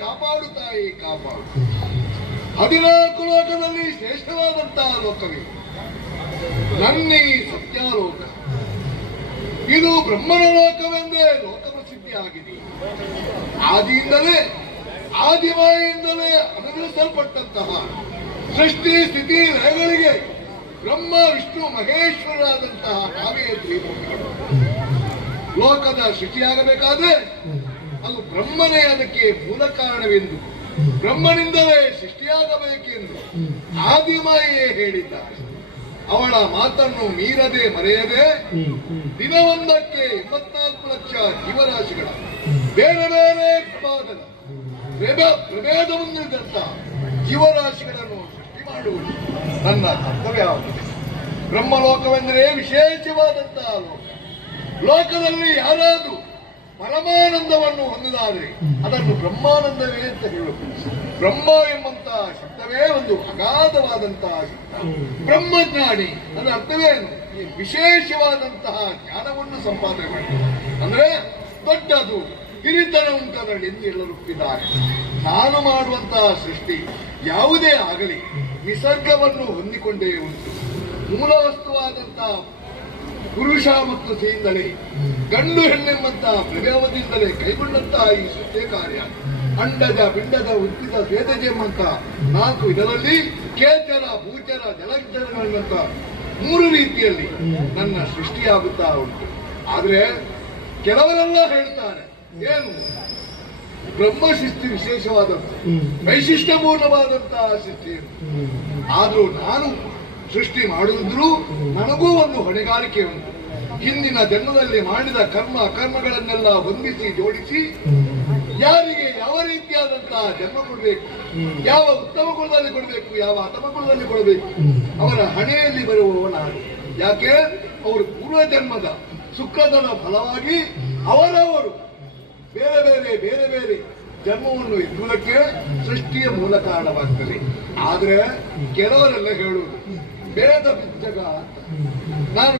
ಕಾಪಾಡುತ್ತಾಯಿ ಕಾಪಾಡು. 14 ಲೋಕದಲ್ಲಿ ಶ್ರೇಷ್ಠವಾದಂತಹ ಲೋಕವೇ ನನ್ನಿ ಸತ್ಯಾಲೋಕ. ಇದು ಬ್ರಹ್ಮನ ಲೋಕವೆಂದೇ ಲೋಕ ಪ್ರಸಿದ್ಧಿ ಆಗಿದೆ. ಆದಿಯಿಂದಲೇ ಆದಿಮಾಯಿಂದಲೇ ಅನುಗ್ರಹಿಸಲ್ಪಟ್ಟಂತಹ ಸೃಷ್ಟಿ ಸ್ಥಿತಿ ಲಯಗಳಿಗೆ ಬ್ರಹ್ಮ ವಿಷ್ಣು ಮಹೇಶ್ವರಾದಂತಹ ನಾವೇ ತ್ರಿಮೂರ್ತಿಗಳು. ಲೋಕದ ಸೃಷ್ಟಿಯಾಗಬೇಕಾದ್ರೆ ಅದು ಬ್ರಹ್ಮನೇ ಅದಕ್ಕೆ ಮೂಲ ಕಾರಣವೆಂದು, ಬ್ರಹ್ಮನಿಂದಲೇ ಸೃಷ್ಟಿಯಾಗಬೇಕೆಂದು ಆದಿಮಾಯೇ ಹೇಳಿದ್ದಾರೆ. ಅವಳ ಮಾತನ್ನು ಮೀರದೆ ಮರೆಯದೆ ದಿನವೊಂದಕ್ಕೆ 84 ಲಕ್ಷ ಜೀವರಾಶಿಗಳ ಬೇರೆ ಬೇರೆ ವಿಭಾಗದ ಪ್ರಭೇದ ಹೊಂದಿದಂತ ಜೀವರಾಶಿಗಳನ್ನು ಸೃಷ್ಟಿ ಮಾಡುವುದು ನನ್ನ ಕರ್ತವ್ಯವಾಗಿದೆ. ಬ್ರಹ್ಮಲೋಕವೆಂದರೆ ವಿಶೇಷವಾದಂತಹ ಲೋಕ. ಲೋಕದಲ್ಲಿ ಯಾರಾದರೂ ಪರಮಾನಂದವನ್ನು ಹೊಂದಿದಾದರೆ ಅದನ್ನು ಬ್ರಹ್ಮಾನಂದವೇ ಅಂತ ಹೇಳುವುದು. ಬ್ರಹ್ಮ ಎಂಬಂತಹ ಶಬ್ದವೇ ಒಂದು ಅಗಾಧವಾದಂತಹ ಶಬ್ದ. ಬ್ರಹ್ಮಜ್ಞಾನಿ ಅದರ ಅರ್ಥವೇನು? ವಿಶೇಷವಾದಂತಹ ಜ್ಞಾನವನ್ನು ಸಂಪಾದನೆ ಮಾಡುವುದು ಅಂದ್ರೆ ದೊಡ್ಡದು, ಹಿರಿತನ ಉಂಟದಲ್ಲಿ ಎಂದು ಎಲ್ಲರೂ ಒಪ್ಪಿದ್ದಾರೆ. ನಾನು ಮಾಡುವಂತಹ ಸೃಷ್ಟಿ ಯಾವುದೇ ಆಗಲಿ ನಿಸರ್ಗವನ್ನು ಹೊಂದಿಕೊಂಡೇ ಉಂಟು. ಮೂಲ ವಸ್ತುವಾದಂತಹ ಪುರುಷ ಮತ್ತು ಸ್ತ್ರೀಯಿಂದಲೇ ಗಂಡು ಹೆಣ್ಣೆಂಬಂತಹ ಪ್ರಭಾವದಿಂದಲೇ ಕೈಗೊಂಡಂತಹ ಈ ಸೃಷ್ಟಿಯ ಕಾರ್ಯ ಅಂಡಜ ಪಿಂಡದ ಉದ್ಭಿದ ಸ್ವೇದಜ ಎಂಬಂತಹ 4 ಇದರಲ್ಲಿ ಕೇಚರ ಭೂಚರ ಜಲಚರಗಳಂತ 3 ರೀತಿಯಲ್ಲಿ ನನ್ನ ಸೃಷ್ಟಿಯಾಗುತ್ತಾ ಉಂಟು. ಆದ್ರೆ ಕೆಲವರೆಲ್ಲ ಹೇಳ್ತಾರೆ ಏನು ಬ್ರಹ್ಮ ಸೃಷ್ಟಿ ವಿಶೇಷವಾದಂತಹ ವೈಶಿಷ್ಟ್ಯಪೂರ್ಣವಾದಂತಹ ಸೃಷ್ಟಿ. ಆದ್ರೂ ನಾನು ಸೃಷ್ಟಿ ಮಾಡುವುದ್ರೂ ನನಗೂ ಒಂದು ಹೊಣೆಗಾರಿಕೆ ಉಂಟು. ಹಿಂದಿನ ಜನ್ಮದಲ್ಲಿ ಮಾಡಿದ ಕರ್ಮಗಳನ್ನೆಲ್ಲ ಹೊಂದಿಸಿ ಜೋಡಿಸಿ ಯಾರಿಗೆ ಯಾವ ರೀತಿಯಾದಂತಹ ಜನ್ಮ ಕೊಡಬೇಕು, ಯಾವ ಉತ್ತಮ ಕುಲದಲ್ಲಿ ಕೊಡಬೇಕು, ಯಾವ ಅಧಮ ಕುಲದಲ್ಲಿ ಕೊಡಬೇಕು, ಅವರ ಹಣೆಯಲ್ಲಿ ಬರುವವ ನಾನು. ಯಾಕೆ? ಅವರು ಪೂರ್ವ ಜನ್ಮದ ಸುಖದ ಫಲವಾಗಿ ಅವರವರು ಬೇರೆ ಬೇರೆ ಬೇರೆ ಬೇರೆ ಜನ್ಮವನ್ನು ಎತ್ತುವುದಕ್ಕೆ ಸೃಷ್ಟಿಯ ಮೂಲ ಕಾರಣವಾಗ್ತದೆ. ಆದ್ರೆ ಕೆಲವರೆಲ್ಲ ಹೇಳುವುದು ಭೇದ ಬಿಚ್ಚಗ ಅಂತ. ನಾನು